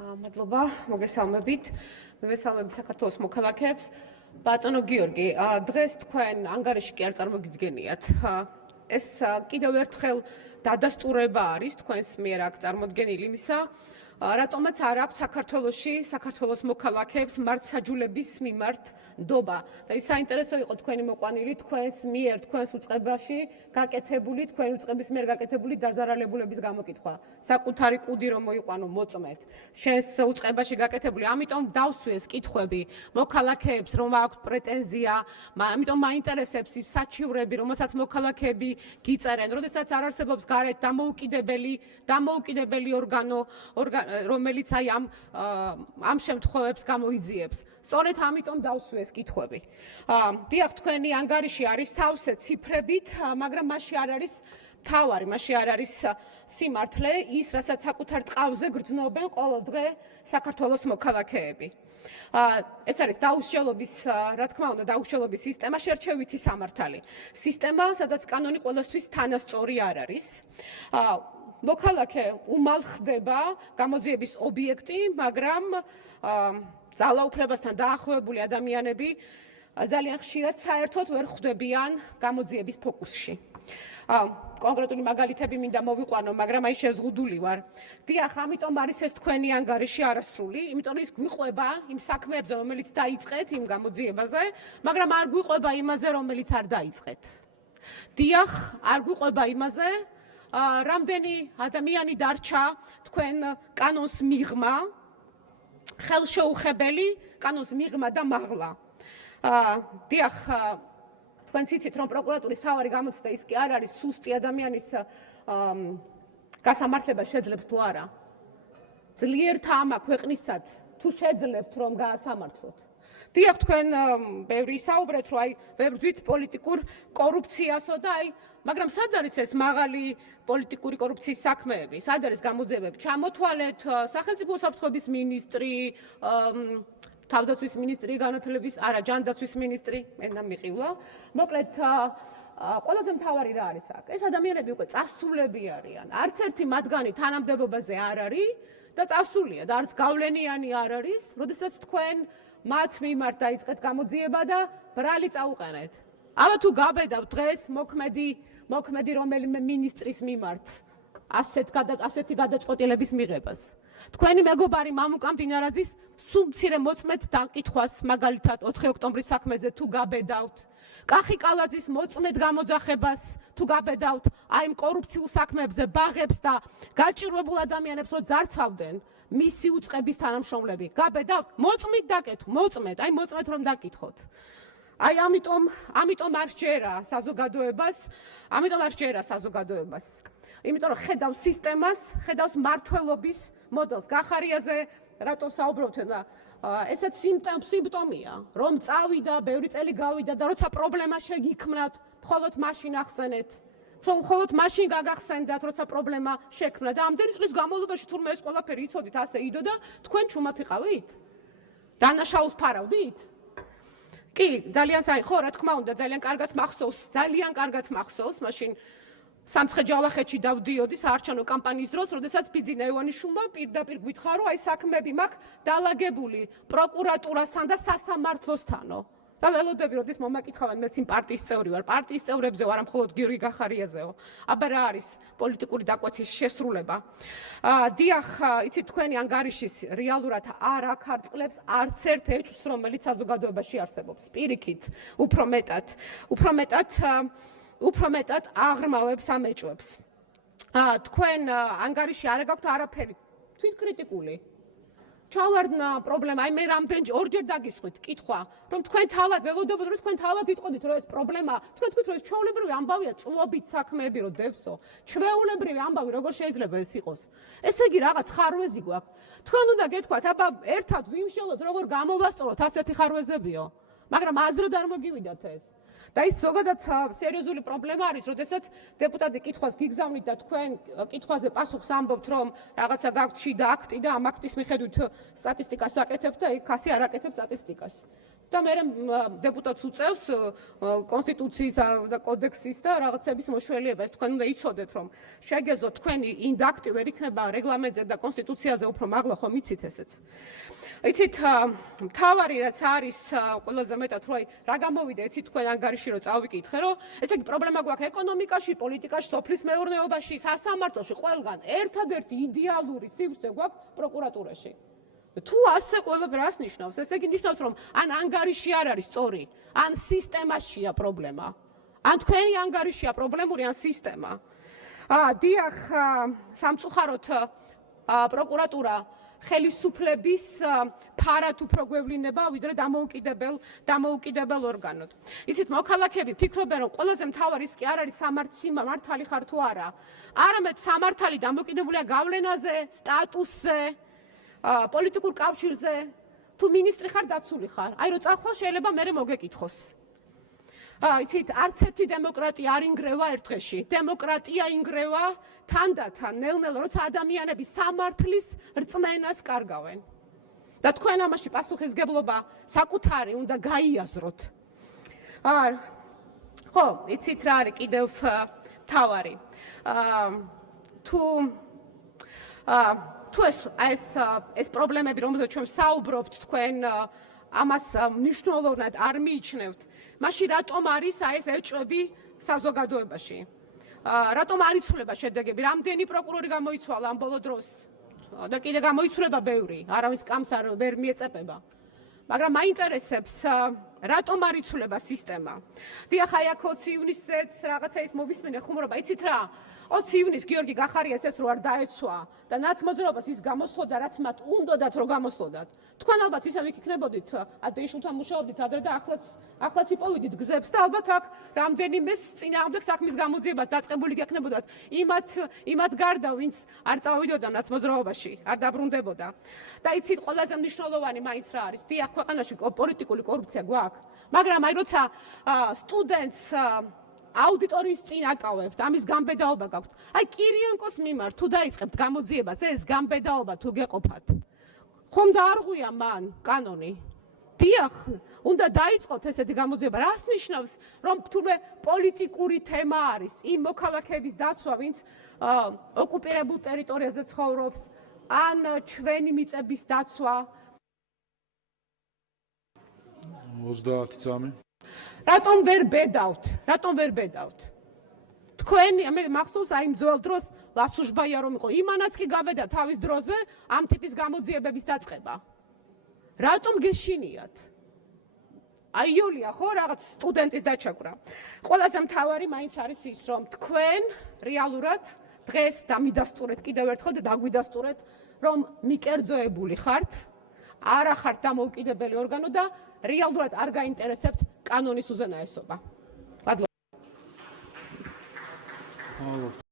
მადლობა, მოგესალმებით. მივესალმებით საქართველოს მოქალაქეებს. ბატონო გიორგი, დღეს თქვენ ანგარიში კი არ წარმოგიდგენიათ. ეს კიდევ ერთხელ დადასტურება არის თქვენს მიერ აქ წარმოდგენილი იმისა, რატომაც არ აქვს საქართველოს მოქალაქეებს მართლმსაჯულების მიმართ ნდობა. და ის საინტერესო იყო თქვენი მოყვანილი თქვენს მიერ, თქვენს უწყებაში გაკეთებული, თქვენი უწყების მიერ გაკეთებული დაზარალებულების გამოკითხვა. საკუთარი კუდი რომ მოიყვანო მოწმეთ, შენს უწყებაში გაკეთებული. ამიტომ დავსვი ეს კითხვები მოქალაქეებს, რომ აქვს პრეტენზია, ამიტომ მაინტერესებს ის საჩივრები, რომელსაც მოქალაქეები გიწერენ, როდესაც არ არსებობს გარეთ დამოუკიდებელი ორგანო, რომელიც აი ამ შემთხვევებს გამოიძიებს. სწორედ ამიტომ დავსვი ეს კითხვები. დიახ, თქვენი ანგარიში არის სავსე ციფრებით, მაგრამ მასში არ არის მთავარი, მასში არ არის სიმართლე, ის, რასაც საკუთარ ტყავზე გრძნობენ ყოველ დღე საქართველოს მოქალაქეები. ეს არის დაუსჯელობის, რა თქმა უნდა, დაუსჯელობის სისტემა, შერჩევითი სამართალი. სისტემა, სადაც კანონი ყველასთვის თანასწორი არ არის. მოქალაქე უმალ ხდება გამოძიების ობიექტი, მაგრამ ძალაუფლებასთან დაახლოებული ადამიანები ძალიან ხშირად საერთოდ ვერ ხვდებიან გამოძიების ფოკუსში. კონკრეტული მაგალითები მინდა მოვიყვანო, მაგრამ აი შეზღუდული ვარ. დიახ, ამიტომ არის ეს თქვენი ანგარიში არასრული, იმიტომ ის გვიყვება იმ საქმეებზე, რომელიც დაიწყეთ იმ გამოძიებაზე, მაგრამ არ გვიყვება იმაზე, რომელიც არ დაიწყეთ. დიახ, არ გვიყვება იმაზე, რამდენი ადამიანი დარჩა თქვენ კანონს მიღმა, ხელშეუხებელი კანონს მიღმა და მაღლა. დიახ, თქვენ იცით, რომ პროკურატურის მთავარი გამოცდა ის კი არ არის სუსტი ადამიანის გასამართლება შეძლებს თუ არა. ძლიერ თამა ქვეყნისად თუ შეძლებთ რომ გაასამართლოთ. დიახ, თქვენ ბევრი ისაუბრეთ, რომ აი ვებრძვით პოლიტიკურ კორუფციასო და აი, მაგრამ სად არის ეს მაღალი პოლიტიკური კორუფციის საქმეები? სად არის გამოძიებები? ჩამოთვალეთ სახელმწიფო უსაფრთხოების მინისტრი, თავდაცვის მინისტრი, განათლების, არა, ჯანდაცვის მინისტრი, მენდა მიყივლა. მოკლედ, ყველაზე მთავარი რა არის აქ? ეს ადამიანები უკვე წასულები არიან. არც ერთი მათგანი თანამდებობაზე არ არის და წასულია და არც გავლენიანი არ არის, როდესაც თქვენ მათ მიმართ დაიწყეთ გამოძიება და ბრალი წაუყენეთ. აბა თუ გაბედავთ დღეს მოქმედი რომელიმე მინისტრის მიმართ ასეთი გადაწყვეტილების მიღებას. თქვენი მეგობარი მამუკა მდინარაძის სულ მცირე მოწმეთ დაკითხვას, მაგალითად 4 ოქტომბრის საქმეზე თუ გაბედავთ. კახი კალაძის მოწმეთ გამოძახებას თუ გაბედავთ, აი იმ კორუფციულ საქმეებზე ბაღებს და გაჭირვებულ ადამიანებს რო ძარცავდნენ მისი უწყების თანამშრომლები. გაბედავთ, მოწმით დაკეთო, მოწმეთ რომ დაკითხოთ. აი ამიტომ არ სჯერა საზოგადოებას. იმიტომ რომ ხედავს სისტემას, ხედავს მართლობის მოდელს. გახარიაზე რატო საუბრობთ და ესეც სიმპტომია, რომ წავიდა, ბევრი წელი გავიდა და როცა პრობლემა შეგიქმნათ, მხოლოდ მაშინ ახსენეთ. მხოლოდ მაშინ გაგახსენდათ, როცა პრობლემა შექმნა და ამდენი წლის განმავლობაში თურმე ეს ყველაფერი იცოდით, ასე იდო და თქვენ ჩუმად იყავით? დანაშაულს ფარავდით? კი, ძალიან ხო, რა თქმა უნდა, ძალიან კარგად მახსოვს, მაშინ სამცხე ჯავახეთში დავდიოდი საარჩევნო კამპანიის დროს, როდესაც ბიძინა ივანიშვილმა პირდაპირ გვითხრა, რომ აი საქმეები მაქვს დალაგებული პროკურატურასთან და სასამართლოსთანო. და ველოდები, როდის მომაკითხავენ, მეც იმ პარტიის წევრი ვარ, პარტიის წევრებზე ვარ, მხოლოდ გიორგი გახარიაზეო. აბა რა არის პოლიტიკური დაკვეთის შესრულება? დიახ, იცით, თქვენი ანგარიშის რეალურად არ აქარწყლებს არც ერთ ეჭვს, რომელიც საზოგადოებაში არსებობს. პირიქით, უფრო მეტად აღრმავებს ამ ეჭვებს. თქვენ ანგარიში არ გაქვთ არაფერი თვითკრიტიკული. ჩავარდნა პრობლემა, აი მე ორჯერ დაგისხვით კითხვა, რომ თქვენ თავად ველოდებოდ, რომ თქვენ თავად იტყოდით, რომ ეს პრობლემა, თქვენ თქვით, რომ ეს ჩვეულებრივი ამბავია, წლობით საქმეები რო დევსო, ჩვეულებრივი ამბავი როგორ შეიძლება ეს იყოს? ესე იგი რაღაც ხარვეზი გვაქვს. თქვენ უნდა გეთქვათ, აბა ერთად ვიმსჯელოთ, როგორ გამოვასწოროთ ასეთი ხარვეზებიო, მაგრამ აზრად არ მოგივიდათ ეს. და ის ზოგადად სერიოზული პრობლემა არის, როდესაც დეპუტატი კითხვას გიგზავნით და თქვენ კითხვაზე პასუხს ამბობთ, რომ რაღაცა გაქვთ შიდა აქტი და ამ აქტის მიხედვით სტატისტიკას აკეთებთ და იქ ასე არ აკეთებთ სტატისტიკას. და მე დეპუტატს უწევს კონსტიტუციის და კოდექსის და რაღაცების მოშველიებას. თქვენ უნდა იცოდეთ, რომ შეგეძლოთ თქვენი ინდაქტი ვერ იქნება რეგლამენტზე და კონსტიტუციაზე უფრო მაღლა, ხომ იცით ესეც. იცით, მთავარი რაც არის ყველაზე მეტად, რომ რა გამოვიდა, იცით თქვენ ანგარიში რომ წავიკითხე, რომ ესე იგი პრობლემა გვაქვს ეკონომიკაში, პოლიტიკაში, სოფლის მეურნეობაში, სასამართლოში, ყველგან ერთადერთი იდეალური სივრცე გვაქვს პროკურატურაში. თუ ასე ყველაფერს რას ნიშნავს? ესე იგი ნიშნავს, რომ ან ანგარიში არ არის სწორი, ან სისტემაშია პრობლემა. ან თქვენი ანგარიშია პრობლემური, ან სისტემა. დიახ, სამწუხაროდ პროკურატურა ხელისუფლების ფარად უფრო გვევლინება, ვიდრე დამოუკიდებელ ორგანოდ. იცით, მოქალაქეები ფიქრობენ, რომ ყველაზე მთავარი ის კი არ არის სამართალი ხარ თუ არა. არამედ სამართალი დამოკიდებულია გავლენაზე, სტატუსზე, პოლიტიკურ კავშირზე, თუ მინისტრი ხარ, დაცული ხარ. აი რომ წახვალ შეიძლება მე მოგეკითხოს. იცით, არც ერთი დემოკრატია არ ინგრევა ერთ დღეში. დემოკრატია ინგრევა თანდათან, ნელ-ნელა, როცა ადამიანები სამართლის რწმენას კარგავენ. და თქვენ ამაში პასუხისგებლობა საკუთარი უნდა გაიაზროთ. ხო, იცით რა არის კიდევ მთავარი. თუ ეს პრობლემები, რომელზეც ჩვენ საუბრობთ, თქვენ ამას მნიშვნელოვნად არ მიიჩნევთ, მაშინ რატომ არის ეს ეჭვები საზოგადოებაში? რატომ არ იცვლება შედეგები? რამდენი პროკურორი გამოიცვალა ამ ბოლო დროს? და კიდე გამოიცვლება ბევრი, არავის კამს ვერ მიეწებება. მაგრამ მაინტერესებს, რატომ არ იცვლება სისტემა? დიახ, აი აქ 20 ივნისზეც რაღაცა ის მოვისმინე ხუმრობა, იცით რა? 20 ივნისს გიორგი გახარიას ეს რო არ დაეცვა და ნაცმოძრაობას ის გამოსვლოდა, რაც მათ უნდათ რომ გამოსვლოდათ. თქვენ ალბათ ისე იქნებოდით, ადეიშულთან მუშაობდით ადრე და ახლაც იპოვიდით გზებს და ალბათ აქ რამდენიმეს წინააღმდეგ საქმის გამოძიებას დაწყებული გექნებოდათ იმათ გარდა, ვინც არ წავიდოდა ნაცმოძრაობაში, არ დაბრუნდებოდა. და იცით, ყველაზე მნიშვნელოვანი მაინც რა არის? დიახ, ქვეყანაში პოლიტიკური კორუფცია გვაქვს, მაგრამ აი როცა სტუდენტს აუდიტორიის წინ აკავებთ, ამის გამბედაობა გაქვთ. აი კირიენკოს მიმართ თუ დაიწყებთ გამოძიებას, ეს გამბედაობა თუ გეყოფათ. ხომ დაარღვია მან კანონი? დიახ, უნდა დაიწყოთ ესეთი გამოძიება. რას ნიშნავს, რომ თურმე პოლიტიკური თემა არის იმ მოქალაქეების დაცვა, ვინც ოკუპირებულ ტერიტორიაზე ცხოვრობს, ან ჩვენი მიწების დაცვა? 30 წამი. რატომ ვერ ბედავთ? თქვენი მე მახსოვს აი იმ ძველ დროს ლაცუშბაია რომ იყო, იმანაც კი გაბედა თავის დროზე ამ ტიპის გამოძიებების დაწყება. რატომ გეშინიათ? აი იულია ხო რაღაც სტუდენტის დაჩაგვრა. ყველაზე მთავარი მაინც არის ის, რომ თქვენ რეალურად დღეს დამიდასტურეთ კიდევ ერთხელ და დაგვიდასტურეთ, რომ მიკერძოებული ხართ, არა ხართ დამოუკიდებელი ორგანო და რეალურად არ გაინტერესებთ კანონის უზენაესობა.